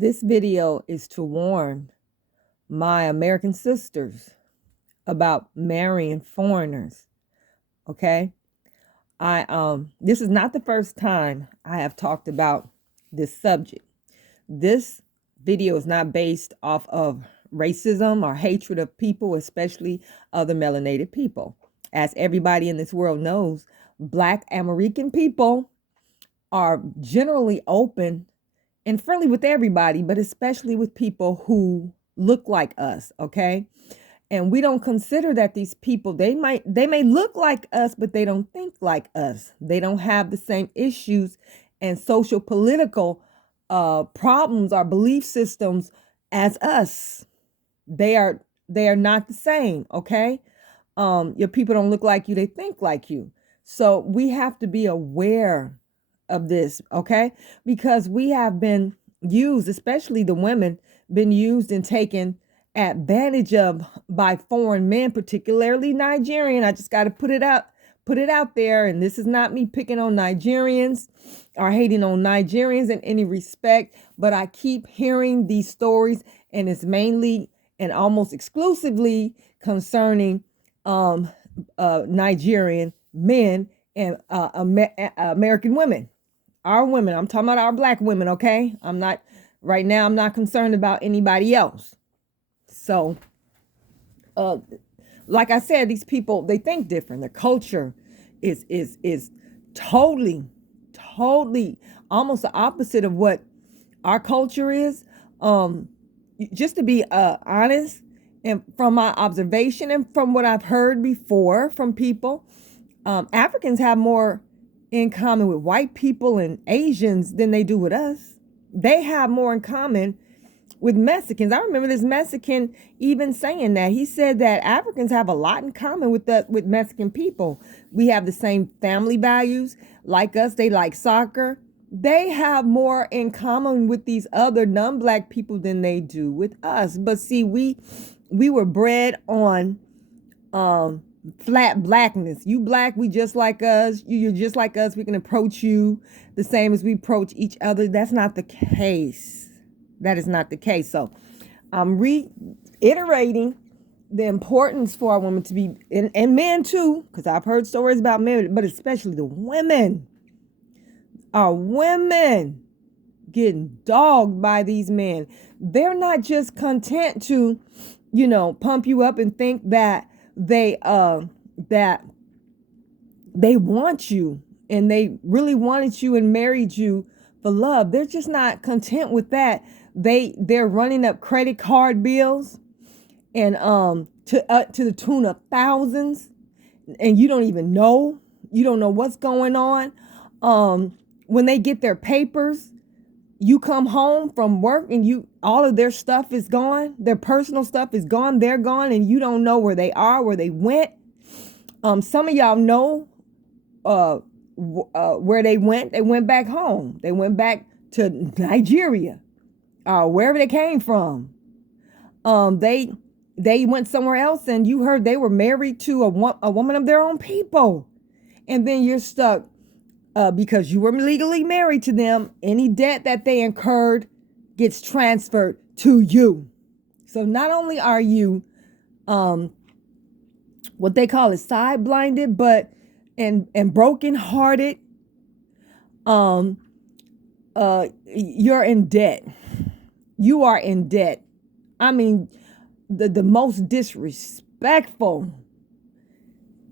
This video is to warn my American sisters about marrying foreigners. Okay? This is not the first time I have talked about this subject. This video is not based off of racism or hatred of people, especially other melanated people. As everybody in this world knows, Black American people are generally open and friendly with everybody, but especially with people who look like us, okay? And we don't consider that these people, they may look like us, but they don't think like us. They don't have the same issues and social political problems or belief systems as us. They are not the same, okay? Your people don't look like you, they think like you. So we have to be aware of this, okay? Because we have been used, especially the women, been used and taken advantage of by foreign men, particularly Nigerian. I just got to put it out there. And this is not me picking on Nigerians or hating on Nigerians in any respect, but I keep hearing these stories, and it's mainly and almost exclusively concerning Nigerian men and American women. Our women, I'm talking about our Black women, okay? I'm not concerned about anybody else. So, like I said, these people, they think different. Their culture is totally almost the opposite of what our culture is. Just to be honest, and from my observation and from what I've heard before from people, Africans have more in common with white people and Asians than they do with us. They have more in common with Mexicans. I remember this Mexican even saying that. He said that Africans have a lot in common with Mexican people. We have the same family values. Like us, they like soccer. They have more in common with these other non-Black people than they do with us. But see, we were bred on flat blackness. You Black, we just like us. You're just like us. We can approach you the same as we approach each other. That's not the case. That is not the case. So I'm reiterating the importance for our women to be, and men too, because I've heard stories about men, but especially the women. Our women getting dogged by these men. They're not just content to, pump you up and think that they want you and they really wanted you and married you for love. They're just not content with that. They're running up credit card bills and to the tune of thousands, and you don't even know. You don't know what's going on. When they get their papers, you come home from work and all of their stuff is gone. Their personal stuff is gone. They're gone, and you don't know where they are, where they went. Some of y'all know where they went. They went back home. They went back to Nigeria, wherever they came from. They went somewhere else, and you heard they were married to a woman of their own people, and then you're stuck. Because you were legally married to them, any debt that they incurred gets transferred to you. So not only are you, what they call it, side blinded, but and brokenhearted, you're in debt. You are in debt. I mean, the most disrespectful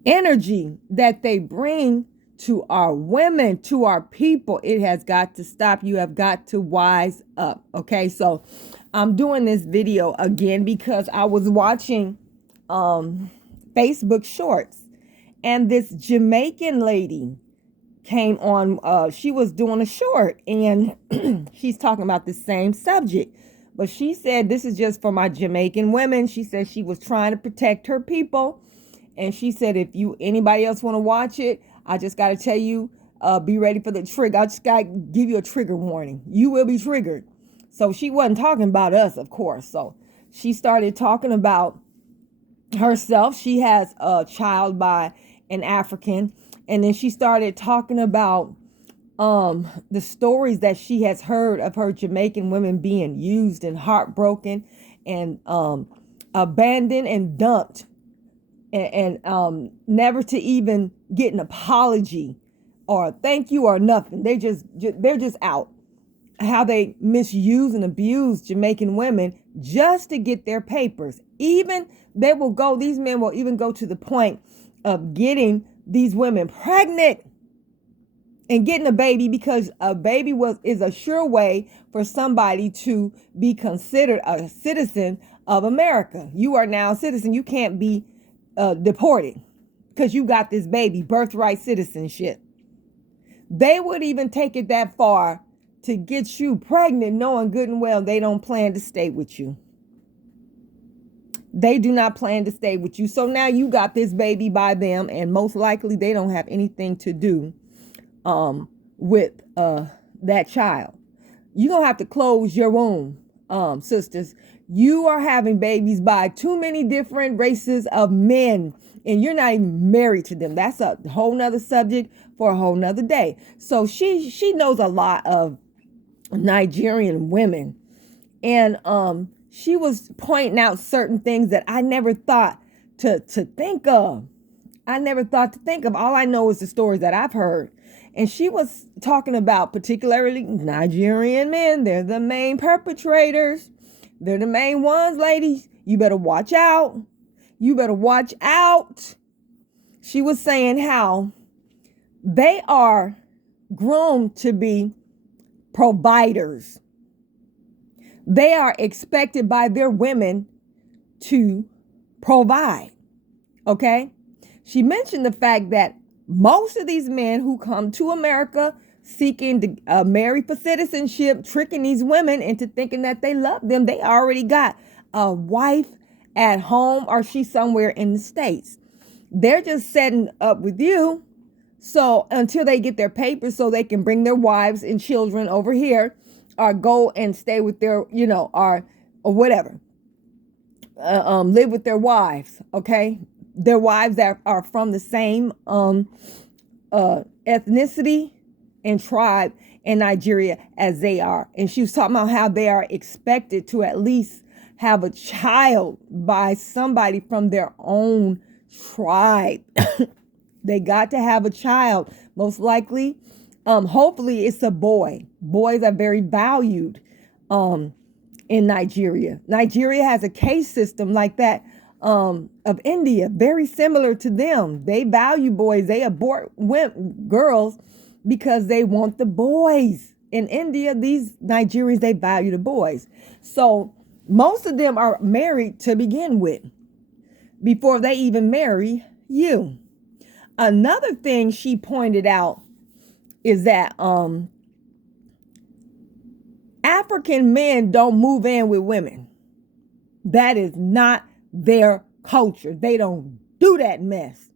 energy that they bring to our women, to our people, it has got to stop. You have got to wise up. Okay, so I'm doing this video again because I was watching Facebook Shorts, and this Jamaican lady came on. She was doing a short, and she's talking about the same subject, but she said, this is just for my Jamaican women. She said she was trying to protect her people, and she said, if anybody else want to watch it, I just got to tell you, be ready for the trigger. I just got to give you a trigger warning. You will be triggered. So she wasn't talking about us, of course. So she started talking about herself. She has a child by an African. And then she started talking about the stories that she has heard of her Jamaican women being used and heartbroken and abandoned and dumped and never to even get an apology or thank you or nothing. They're just out. How they misuse and abuse Jamaican women just to get their papers. Even these men will even go to the point of getting these women pregnant and getting a baby, because a baby is a sure way for somebody to be considered a citizen of America. You are now a citizen. You can't be deported because you got this baby, birthright citizenship. They would even take it that far to get you pregnant, knowing good and well they don't plan to stay with you. They do not plan to stay with you. So now you got this baby by them, and most likely they don't have anything to do with that child. You're going to have to close your womb, sisters. You are having babies by too many different races of men, and you're not even married to them. That's a whole nother subject for a whole nother day. So she knows a lot of Nigerian women, and she was pointing out certain things that I never thought to think of. I never thought to think of. All I know is the stories that I've heard. And she was talking about particularly Nigerian men. They're the main perpetrators. They're the main ones, ladies. You better watch out. You better watch out. She was saying how they are groomed to be providers. They are expected by their women to provide. Okay? She mentioned the fact that most of these men who come to America seeking to marry for citizenship, tricking these women into thinking that they love them, they already got a wife at home or she's somewhere in the States. They're just setting up with you so until they get their papers so they can bring their wives and children over here or go and stay with their, or whatever, live with their wives, okay? Their wives that are from the same ethnicity and tribe in Nigeria as they are. And she was talking about how they are expected to at least have a child by somebody from their own tribe. They got to have a child, most likely. Hopefully it's a boy. Boys are very valued in Nigeria. Nigeria has a caste system like that of India, very similar to them. They value boys. They abort girls because they want the boys. In India, these Nigerians, they value the boys. So most of them are married to begin with before they even marry you. Another thing she pointed out is that African men don't move in with women. That is not their culture. They don't do that mess.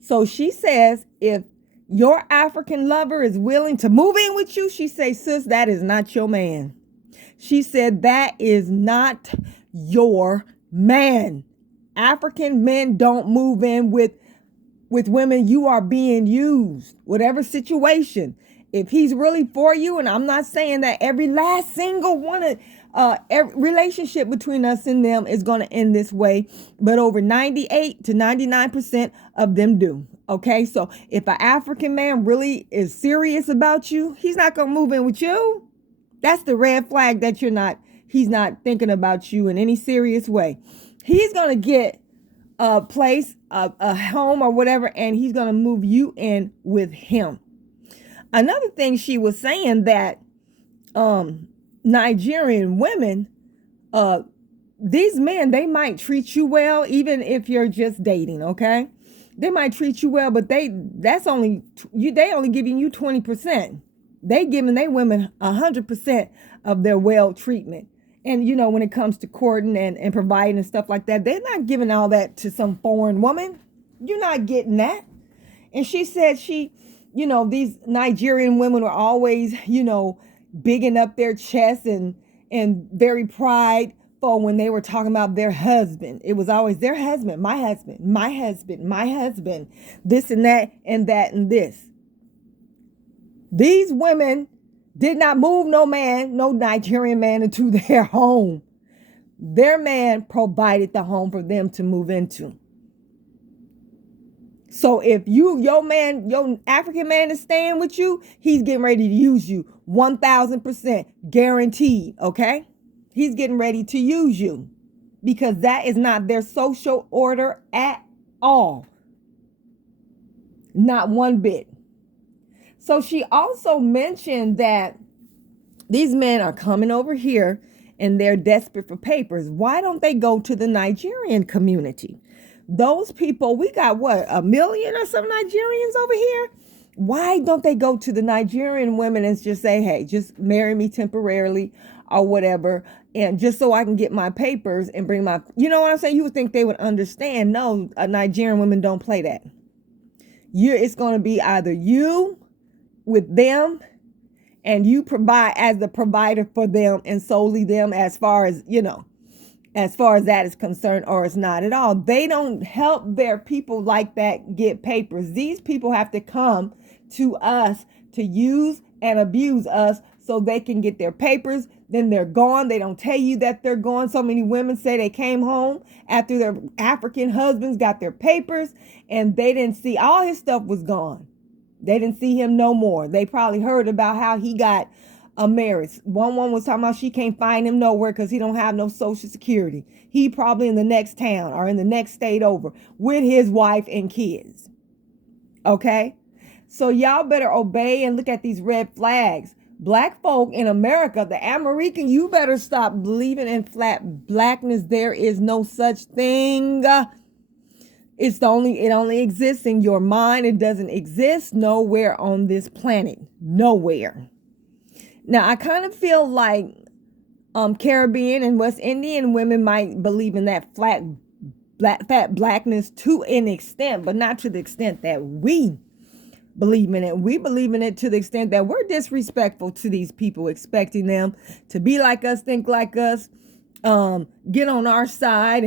So she says if your African lover is willing to move in with you, she says, sis, that is not your man. She said that is not your man. African men don't move in with women. You are being used, whatever situation. If he's really for you, and I'm not saying that every last single one of every relationship between us and them is going to end this way, but over 98 to 99% of them do. Okay, so if an African man really is serious about you, he's not going to move in with you. That's the red flag that he's not thinking about you in any serious way. He's going to get a place, a home or whatever, and he's going to move you in with him. Another thing she was saying that Nigerian women, these men, they might treat you well even if you're just dating, okay? They might treat you well, but they only giving you 20%. They giving their women 100% of their well treatment. And, when it comes to courting and providing and stuff like that, they're not giving all that to some foreign woman. You're not getting that. And she said these Nigerian women were always, bigging up their chests and very prideful when they were talking about their husband. It was always their husband, my husband, my husband, my husband, this and that and that and this. These women did not move no Nigerian man into their home. Their man provided the home for them to move into. So if your African man is staying with you, he's getting ready to use you 1,000% guaranteed, okay? He's getting ready to use you because that is not their social order at all. Not one bit. So she also mentioned that these men are coming over here and they're desperate for papers. Why don't they go to the Nigerian community? Those people, we got what, 1 million or some Nigerians over here? Why don't they go to the Nigerian women and just say, hey, just marry me temporarily or whatever, and just so I can get my papers and bring my, you know what I'm saying? You would think they would understand. No, Nigerian women don't play that. It's going to be either you with them and you provide as the provider for them and solely them as far as, as far as that is concerned, or it's not at all. They don't help their people like that get papers. These people have to come to us to use and abuse us so they can get their papers. Then they're gone. They don't tell you that they're gone. So many women say they came home after their African husbands got their papers and they didn't see, all his stuff was gone. They didn't see him no more. They probably heard about how he got married. One was talking about she can't find him nowhere because he don't have no social security. He probably in the next town or in the next state over with his wife and kids. Okay? So y'all better obey and look at these red flags. Black folk in America, the American, you better stop believing in flat blackness. There is no such thing. It only exists in your mind. It doesn't exist nowhere on this planet. Nowhere. Now, I kind of feel like Caribbean and West Indian women might believe in that fat blackness to an extent, but not to the extent that we believe in it. We believe in it to the extent that we're disrespectful to these people, expecting them to be like us, think like us, get on our side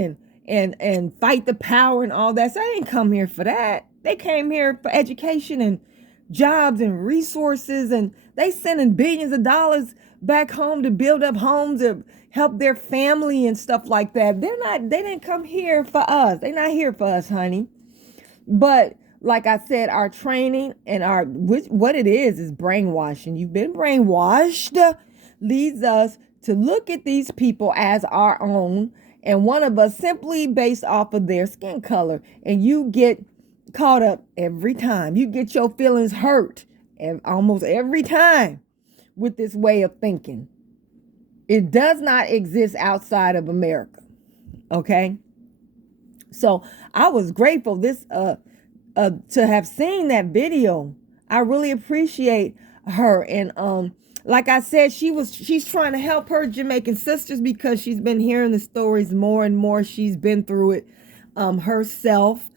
and fight the power and all that. So they didn't come here for that. They came here for education and jobs and resources, and they sending billions of dollars back home to build up homes or help their family and stuff like that. They didn't come here for us. They're not here for us, honey. But like I said, our training and what it is brainwashing. You've been brainwashed, leads us to look at these people as our own, and one of us simply based off of their skin color. And you get caught up every time. You get your feelings hurt almost every time with this way of thinking. It does not exist outside of America. Okay? So I was grateful to have seen that video. I really appreciate her. And like I said, she's trying to help her Jamaican sisters because she's been hearing the stories more and more. She's been through it herself.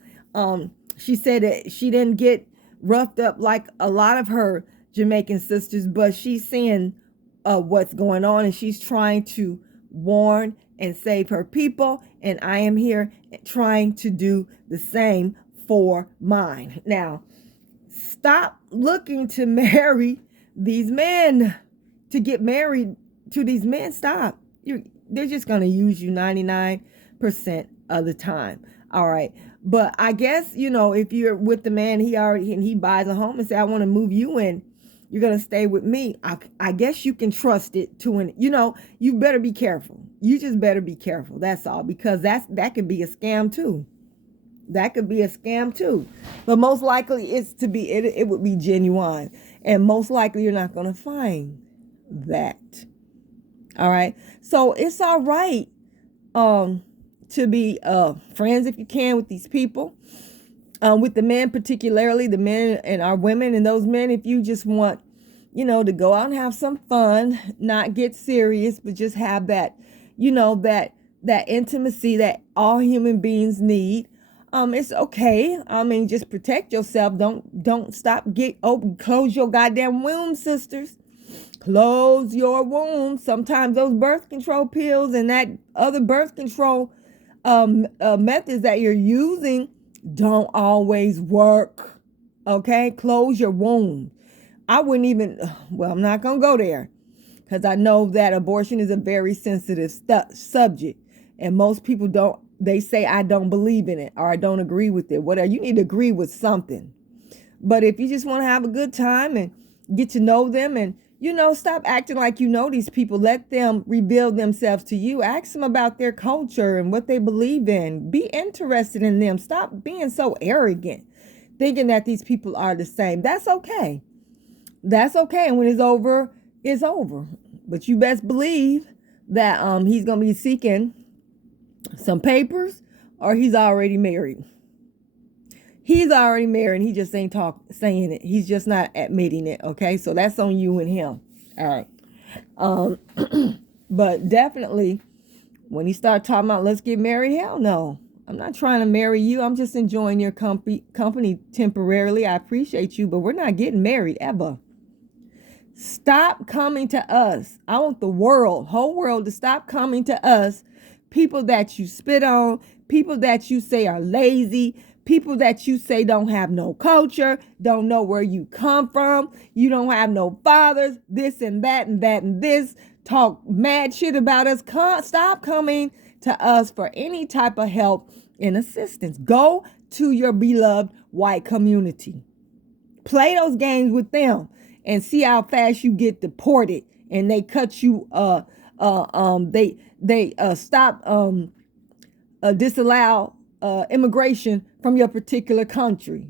She said that she didn't get roughed up like a lot of her Jamaican sisters, but she's seeing what's going on, and she's trying to warn and save her people. And I am here trying to do the same for mine. Now, stop looking to marry these men, to get married to these men. Stop. They're just going to use you 99% of the time. All right. But I guess, if you're with the man, he buys a home and say, I want to move you in, you're going to stay with me. I guess you can trust it you better be careful. You just better be careful. That's all, because that could be a scam too. That could be a scam too. But most likely it would be genuine. And most likely you're not going to find that. All right. So it's all right to be friends if you can with these people. With the men, particularly the men and our women, and those men, if you just want, to go out and have some fun, not get serious, but just have that, that intimacy that all human beings need. It's okay. I mean, just protect yourself. Don't stop. Close your goddamn womb, sisters. Close your womb. Sometimes those birth control pills and that other birth control methods that you're using don't always work. Okay, close your womb. I wouldn't even, well, I'm not going to go there because I know that abortion is a very sensitive subject. And most people don't, they say, I don't believe in it or I don't agree with it. Whatever. You need to agree with something. But if you just want to have a good time and get to know them and, stop acting like you know these people. Let them reveal themselves to you. Ask them about their culture and what they believe in. Be interested in them. Stop being so arrogant, thinking that these people are the same. That's okay. That's okay. And when it's over, it's over. But you best believe that he's going to be seeking some papers or he's already married. He's already married and he just ain't saying it. He's just not admitting it. Okay. So that's on you and him. All right. But definitely when he start talking about let's get married, hell no. I'm not trying to marry you. I'm just enjoying your company temporarily. I appreciate you, but we're not getting married ever. Stop coming to us. I want the whole world to stop coming to us. People that you spit on, people that you say are lazy, people that you say don't have no culture, don't know where you come from, you don't have no fathers, this and that and that and this, talk mad shit about us. Stop coming to us for any type of help and assistance. Go to your beloved white community. Play those games with them and see how fast you get deported and they cut you they disallow immigration from your particular country,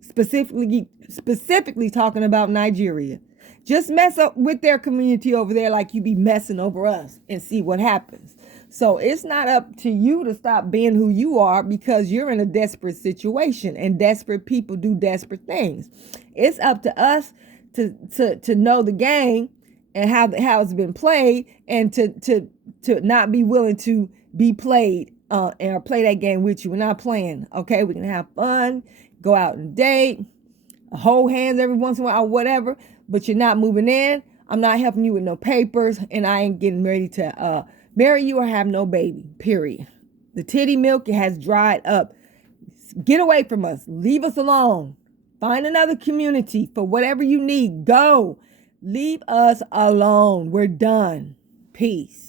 specifically talking about Nigeria. Just mess up with their community over there like you be messing over us and see what happens. So it's not up to you to stop being who you are because you're in a desperate situation and desperate people do desperate things. It's up to us to know the game and how it's been played and to not be willing to be played and play that game with you. We're not playing. Okay, we can have fun, go out and date, hold hands every once in a while, whatever, but you're not moving in. I'm not helping you with no papers, and I ain't getting ready to marry you or have no baby, period. The titty milk has dried up. Get away from us. Leave us alone. Find another community for whatever you need. Go. Leave us alone. We're done. Peace.